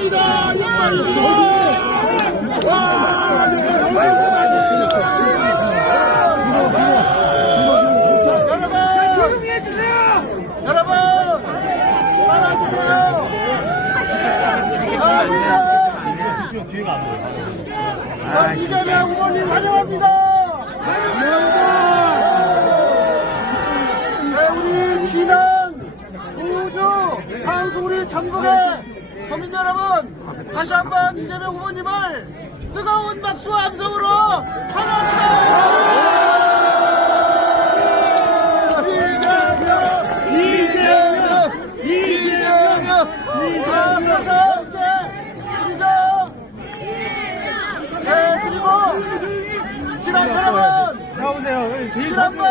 축하합니다. 조용히 해주세요. 여러분, 따라주세요. 이재명 후보님 환영합니다. 네, 우리 지난 우주 한수우리 전국의 국민 여러분, 다시 한번 이재명 후보님을 뜨거운 박수와 함성으로 환영합니다. 그래서 이제 우리가 네, 그리고 지난번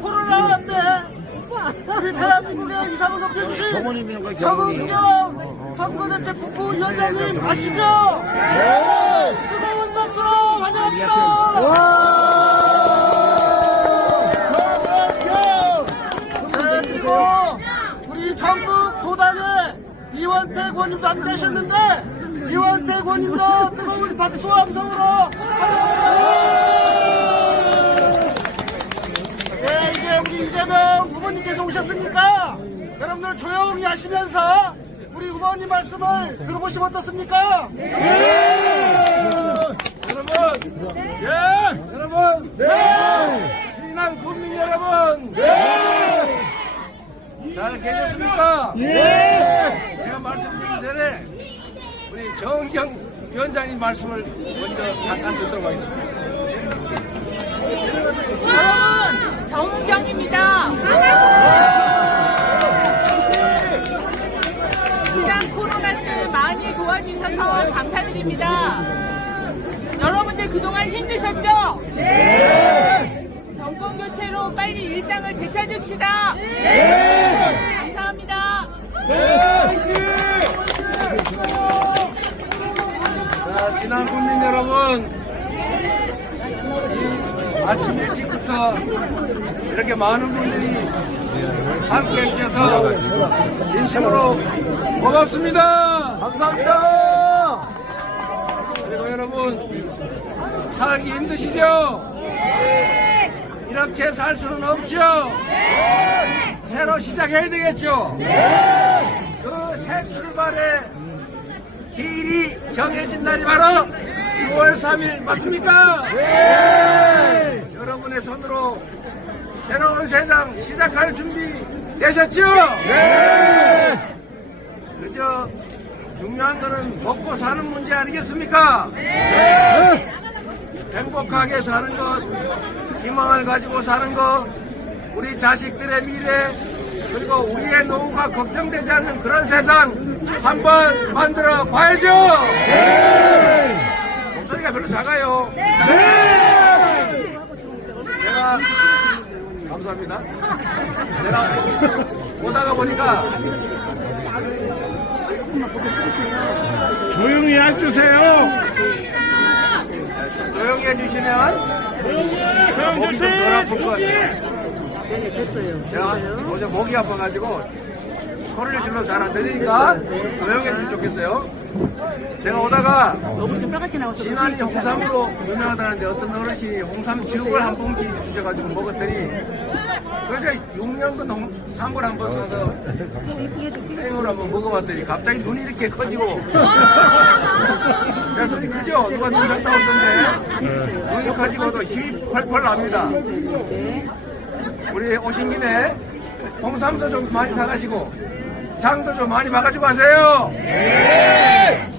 코로나 때 우리 대한민국의 위상을 높여주신 정은경 선거대책본부위원장님 아시죠? 뜨거운 박수로 환영합니다. 네, 그리고 우리 전북 도당의 이원택 의원님도 함께 하셨는데 이원택 의원님도 뜨거운 박수와 함성으로 네, 이제 우리 이재명 후보님께서 오셨으니까 여러분들 조용히 하시면서 우리 후보님 말씀을 들어보시면 어떻습니까? 여러분, 여러분, 친한 국민 여러분, 잘 계셨습니까? 제가 말씀드리기 전에 우리 정은경 위원장님 말씀을 먼저 잠깐 듣도록 하겠습니다. 여러분, 정은경입니다. 지난 코로나 때 많이 도와주셔서 감사드립니다. 여러분들 그동안 힘드셨죠? 정권 교체로 빨리 일상을 되찾읍시다. 감사합니다. 자, 친한 국민 여러분, 이 아침 일찍부터 이렇게 많은 분들이 함께 해주셔서 진심으로 고맙습니다. 감사합니다. 그리고 여러분, 살기 힘드시죠? 이렇게 살 수는 없죠? 새로 시작해야 되겠죠? 그 새 출발의 길이 정해진 날이 바로 6월 3일 맞습니까? 여러분의 손으로 새로운 세상 시작할 준비 되셨죠? 그저 중요한 거는 먹고 사는 문제 아니겠습니까? 행복하게 사는 것, 희망을 가지고 사는 것, 우리 자식들의 미래, 그리고 우리의 노후가 걱정되지 않는 그런 세상 한번 만들어 봐야죠. 목소리가 별로 작아요. 제가 감사합니다. 제가 오다가 보니까 조용히 해주세요. 조용히 해주시면 목이 좀 덜 아플 것 같아요. 제가 어제 목이 아파가지고 소리를 질러 잘 안 들리니까 조용히 해주시면 좋겠어요. 제가 오다가 진안이 홍삼으로 유명하다는데 어떤 어르신이 홍삼 지옥을 한 봉지 주셔가지고 먹었더니 그래서 6년근 홍삼을 한번 써서 생으로 한번 먹어봤더니 갑자기 눈이 이렇게 커지고 제가 눈이 크죠? 누가 눈이 갔다 오던데 눈이 커지고도 힘이 펄펄 납니다. 우리 오신 김에 홍삼도 좀 많이 사가시고 장도 좀 많이 봐가지고 가세요.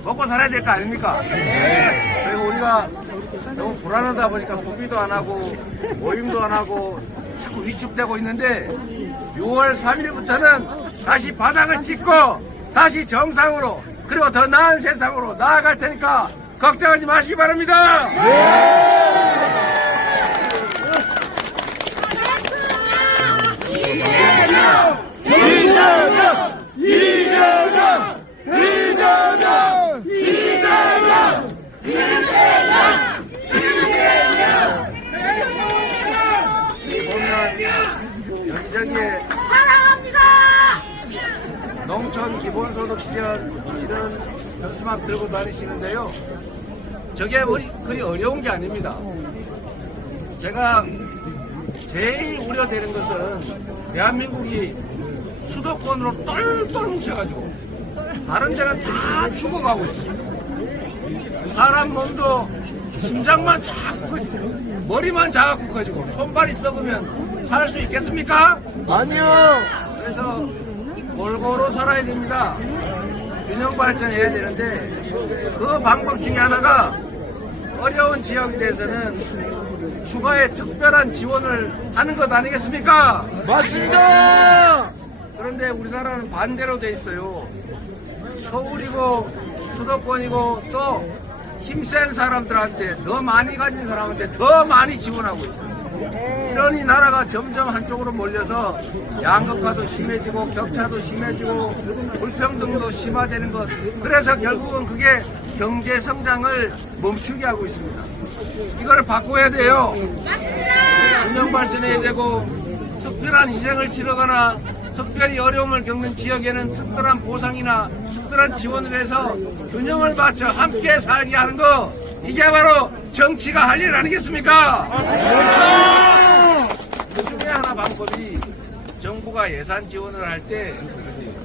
먹고 살아야 될 거 아닙니까? 그리고 우리가 너무 불안하다 보니까 소비도 안 하고 모임도 안 하고 자꾸 위축되고 있는데 6월 3일부터는 다시 바닥을 찍고 다시 정상으로 그리고 더 나은 세상으로 나아갈 테니까 걱정하지 마시기 바랍니다. 여기저기에 사랑합니다. 농촌 기본소득 실현 이런 현수막 들고 다니시는데요. 저게 그리 어려운 게 아닙니다. 제가 제일 우려되는 것은 대한민국이 수도권으로 똘똘 뭉쳐가지고 다른 데는 다 죽어가고 있어요. 사람 몸도 심장만 작고 커지고 머리만 작고 커지고 손발이 썩으면 살 수 있겠습니까? 아니요. 그래서 골고루 살아야 됩니다. 균형 발전해야 되는데 그 방법 중에 하나가 어려운 지역에 대해서는 추가의 특별한 지원을 하는 것 아니겠습니까? 맞습니다. 그런데 우리나라는 반대로 돼 있어요. 서울이고 수도권이고 또 힘센 사람들한테 더 많이 가진 사람한테 더 많이 지원하고 있어요. 이러니 나라가 점점 한쪽으로 몰려서 양극화도 심해지고 격차도 심해지고 불평등도 심화되는 것. 그래서 결국은 그게 경제 성장을 멈추게 하고 있습니다. 이거를 바꿔야 돼요. 균형 발전해야 되고 특별한 희생을 치르거나 특별히 어려움을 겪는 지역에는 특별한 보상이나 특별한 지원을 해서 균형을 맞춰 함께 살게 하는 거, 이게 바로 정치가 할 일 아니겠습니까? 그 중에 하나 방법이 정부가 예산 지원을 할 때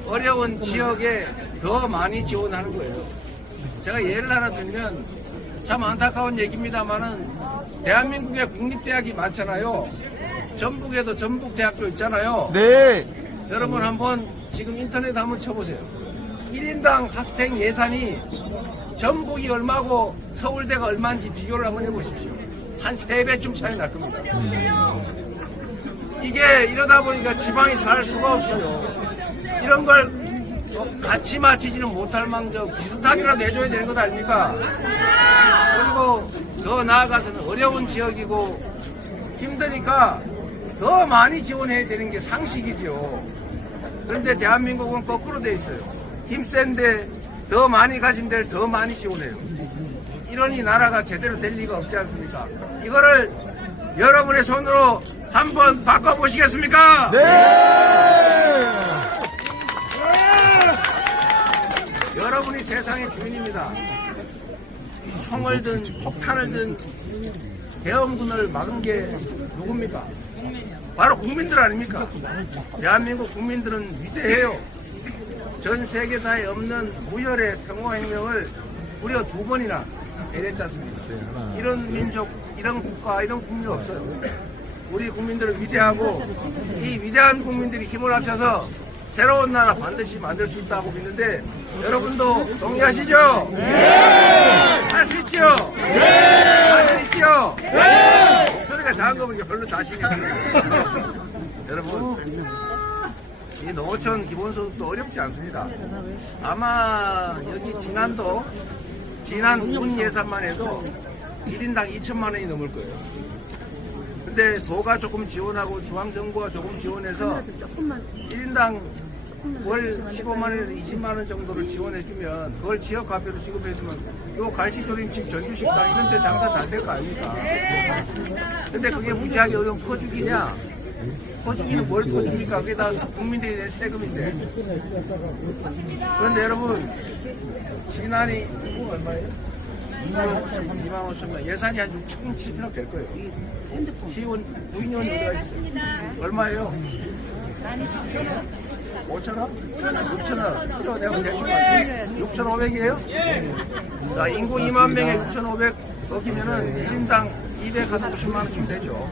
어려운 지역에 더 많이 지원하는 거예요. 제가 예를 하나 들면 참 안타까운 얘기입니다만은 대한민국에 국립대학이 많잖아요. 전북에도 전북대학교 있잖아요. 네. 여러분 한번 지금 인터넷 한번 쳐보세요. 1인당 학생 예산이 전북이 얼마고 서울대가 얼마인지 비교를 한번 해보십시오. 한 3배쯤 차이 날 겁니다. 이게 이러다 보니까 지방이 살 수가 없어요. 이런 걸 같이 맞추지는 못할 망정 비슷하게라도 해줘야 되는 것 아닙니까? 그리고 더 나아가서는 어려운 지역이고 힘드니까 더 많이 지원해야 되는 게 상식이죠. 그런데 대한민국은 거꾸로 돼 있어요. 힘센데 더 많이 가진 데를 더 많이 지원해요. 이러니 나라가 제대로 될 리가 없지 않습니까? 이거를 여러분의 손으로 한번 바꿔보시겠습니까? 네. 여러분이 세상의 주인입니다. 총을 든 폭탄을 든 계엄군을 막은 게 누굽니까? 바로 국민들 아닙니까? 대한민국 국민들은 위대해요. 전 세계사에 없는 무혈의 평화혁명을 무려 2번이나 해냈지 않습니까? 이런 민족, 이런 국가, 이런 국민 없어요. 우리 국민들은 위대하고 이 위대한 국민들이 힘을 합쳐서 새로운 나라 반드시 만들 수 있다고 믿는데 여러분도 동의하시죠? 네! 할 수 있죠? 네! 할 수 있죠? 네! 목소리가 작은 거 보니까 별로 자신이 없네요. 여러분, 이 농어촌 기본소득도 어렵지 않습니다. 아마 여기 지난 군 예산만 해도 1인당 2천만 원이 넘을 거예요. 근데 도가 조금 지원하고 중앙정부가 조금 지원해서 1인당 월 15만 원에서 20만 원 정도를 지원해주면 그걸 지역화폐로 지급해주면 요 갈치조림집 전주식당 이런 데 장사 잘 될 거 아닙니까? 근데 그게 무지하게 어려운 퍼주기냐? 퍼주기는 뭘 퍼줍니까? 그게 다 국민들이 낸 세금인데. 그런데 여러분, 지난이 얼마예요? 2만 5천 명. 예산이 한 6천 7천억 될 거예요. 부인원 우리가 있어요. 얼마예요? 5천원? 6천원. 이거 내가 대충 6,500이에요? 자, 인구 2만 명에 6,500 먹이면은 1인당 250만 원쯤 되죠.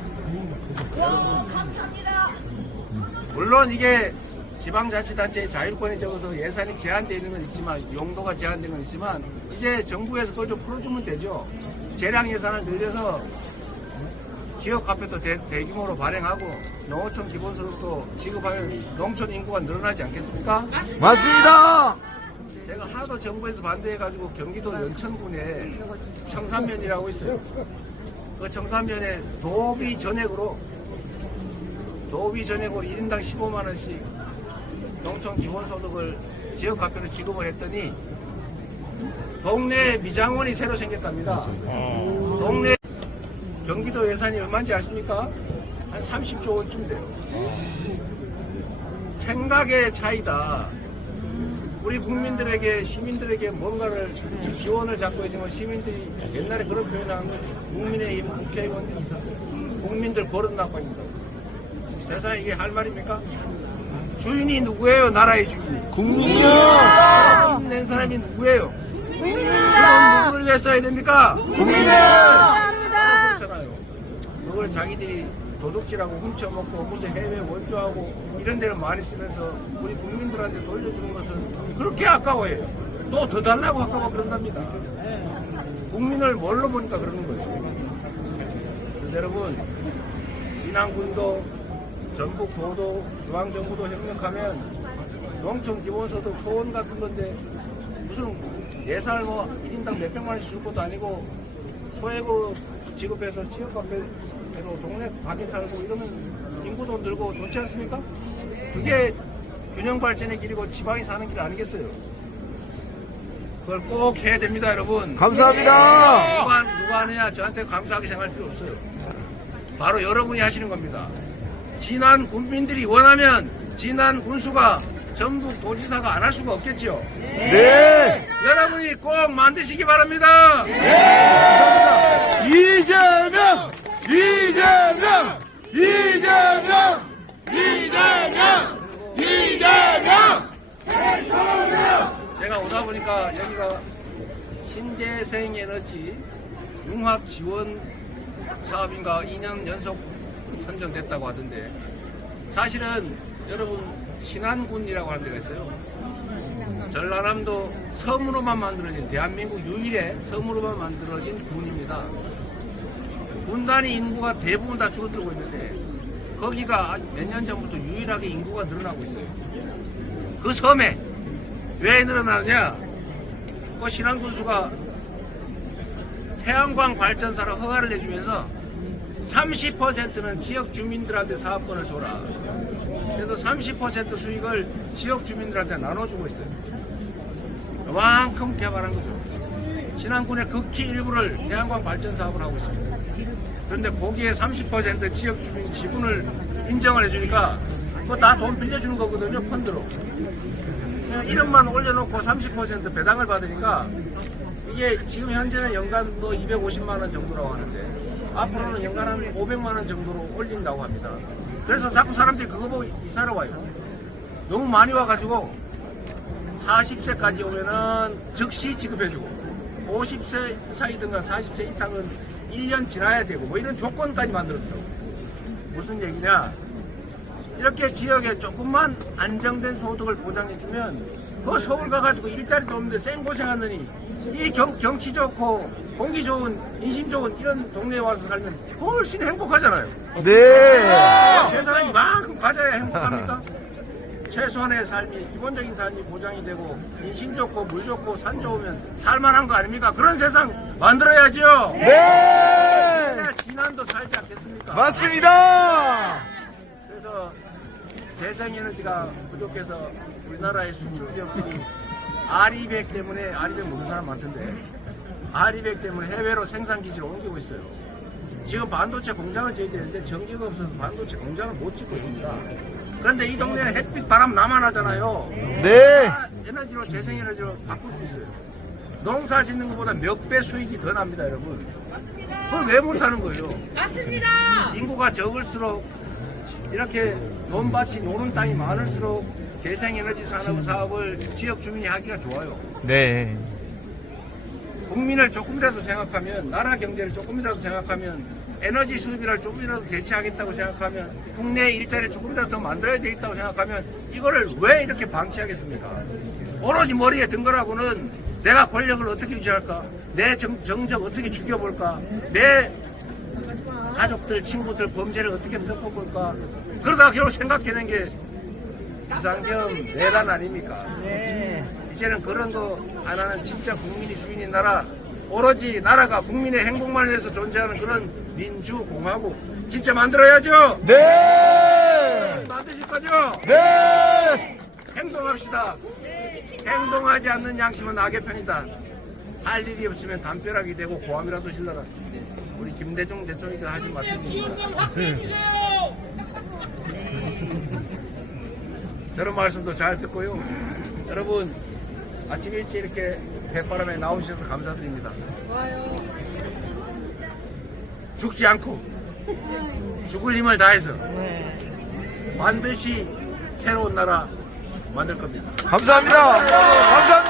물론 이게 지방자치단체의 자율권이 적어서 예산이 제한되어 있는 건 있지만, 용도가 제한된 건 있지만, 이제 정부에서 그걸 좀 풀어주면 되죠. 재량 예산을 늘려서 지역화폐도 대규모로 발행하고 농어촌 기본소득도 지급하면 농촌 인구가 늘어나지 않겠습니까? 맞습니다. 제가 하도 정부에서 반대해가지고 경기도 연천군에 청산면이라고 있어요. 그 청산면에 도비 전액으로 1인당 15만 원씩 농촌 기본소득을 지역화폐로 지급을 했더니 동네 미장원이 새로 생겼답니다. 동네 경기도 예산이 얼마인지 아십니까? 한 30조 원쯤 돼요. 생각의 차이다. 우리 국민들에게 시민들에게 뭔가를 지원을 잡고 있는 건 시민들이 옛날에 그런 표현을 국민의힘 국회의원들이 있었어요. 국민들 버릇나빠입니다. 세상에 이게 할 말입니까? 주인이 누구예요? 나라의 주인이. 국민이요. 돈 낸 사람이 누구예요? 그럼 누구를 위해 써야 됩니까? 그렇잖아요. 그걸 자기들이 도둑질하고 훔쳐먹고 무슨 해외 원조하고 이런 데를 많이 쓰면서 우리 국민들한테 돌려주는 것은 그렇게 아까워해요. 또 더 달라고 아까워 그런답니다. 국민을 뭘로 보니까 그러는 거예요. 그래서 여러분, 진안군도 전북도도 중앙정부도 협력하면 농촌 기본소득 소원 같은 건데 무슨 예산을 뭐 1인당 몇백만 원씩 줄 것도 아니고 소액으로 지급해서 취업가로 동네 밖에 살고 이러면 인구도 늘고 좋지 않습니까? 그게 균형 발전의 길이고 지방이 사는 길 아니겠어요? 그걸 꼭 해야 됩니다, 여러분. 감사합니다. 누가 하느냐 저한테 감사하게 생각할 필요 없어요. 바로 여러분이 하시는 겁니다. 진안 군민들이 원하면 진안 군수가 전북 도지사가 안 할 수가 없겠죠. 네. 여러분이 꼭 만드시기 바랍니다. 이재명! 이재명! 이재명! 이재명! 이재명! 제가 오다 보니까 여기가 신재생에너지 융합 지원 사업인가 2년 연속 선정됐다고 하던데 사실은 여러분 신안군이라고 하는 데가 있어요. 전라남도 섬으로만 만들어진 대한민국 유일의 섬으로만 만들어진 군입니다. 군단위 인구가 대부분 다 줄어들고 있는데 거기가 몇 년 전부터 유일하게 인구가 늘어나고 있어요. 그 섬에 왜 늘어나느냐? 그 신안군수가 태양광 발전사를 허가를 내주면서 30%는 지역 주민들한테 사업권을 줘라. 그래서 30% 수익을 지역 주민들한테 나눠주고 있어요. 그만큼 개발한 거죠. 신안군의 극히 일부를 태양광 발전 사업을 하고 있습니다. 그런데 거기에 30% 지역 주민 지분을 인정을 해주니까 그거 다 돈 빌려주는 거거든요, 펀드로. 그냥 이름만 올려놓고 30% 배당을 받으니까 이게 지금 현재는 연간 뭐 250만 원 정도라고 하는데 앞으로는 연간 한 500만 원 정도로 올린다고 합니다. 그래서 자꾸 사람들이 그거 보고 이사를 와요. 너무 많이 와가지고 40세까지 오면은 즉시 지급해주고 50세 이상이든가 40세 이상은 1년 지나야 되고 뭐 이런 조건까지 만들었더라고. 무슨 얘기냐? 이렇게 지역에 조금만 안정된 소득을 보장해주면 그 서울 가가지고 일자리도 없는데 생고생하느니 이 경치 좋고 공기 좋은 인심 좋은 이런 동네에 와서 살면 훨씬 행복하잖아요. 네. 세상에 이만큼 가져야 행복합니까? 최소한의 삶이 기본적인 삶이 보장이 되고 인심 좋고 물 좋고 산 좋으면 살만한 거 아닙니까? 그런 세상 만들어야죠. 네. 그래야 진안도 살지 않겠습니까? 맞습니다. 그래서 재생에너지가 부족해서 우리나라의 수출 기업들이 R200 때문에 R200 모르는 사람 많던데 R200 때문에 해외로 생산 기지를 옮기고 있어요. 지금 반도체 공장을 지어야 되는데 전기가 없어서 반도체 공장을 못 짓고 있습니다. 그런데 이 동네는 햇빛 바람 나만 하잖아요. 네. 에너지로 재생에너지로 바꿀 수 있어요. 농사 짓는 것보다 몇 배 수익이 더 납니다, 여러분. 그걸 왜 못하는 거예요? 맞습니다. 인구가 적을수록 이렇게 논밭이 노는 땅이 많을수록 재생에너지 산업 사업을 지역 주민이 하기가 좋아요. 네. 국민을 조금이라도 생각하면 나라 경제를 조금이라도 생각하면 에너지 수입이를 조금이라도 대체하겠다고 생각하면 국내 일자리를 조금이라도 더 만들어야 되겠다고 생각하면 이거를 왜 이렇게 방치하겠습니까? 오로지 머리에 든 거라고는 내가 권력을 어떻게 유지할까? 내 정적 어떻게 죽여볼까? 내 가족들, 친구들 범죄를 어떻게 덮어볼까? 그러다가 결국 생각해낸 게 비상경 내란 아닙니까? 이제는 그런 거 안 하는 진짜 국민이 주인인 나라, 오로지 나라가 국민의 행복만 위해서 존재하는 그런 민주공화국 진짜 만들어야죠. 네. 만드실 거죠? 네. 행동합시다. 행동하지 않는 양심은 악의 편이다. 할 일이 없으면 담벼락이 되고 고함이라도 질러라. 우리 김대중 대통령께서 하신 말씀입니다. 저런 말씀도 잘 듣고요. 여러분 아침 일찍 이렇게 햇바람에 나오셔서 감사드립니다. 죽지 않고 죽을 힘을 다해서 반드시 새로운 나라 만들 겁니다. 감사합니다. 감사합니다.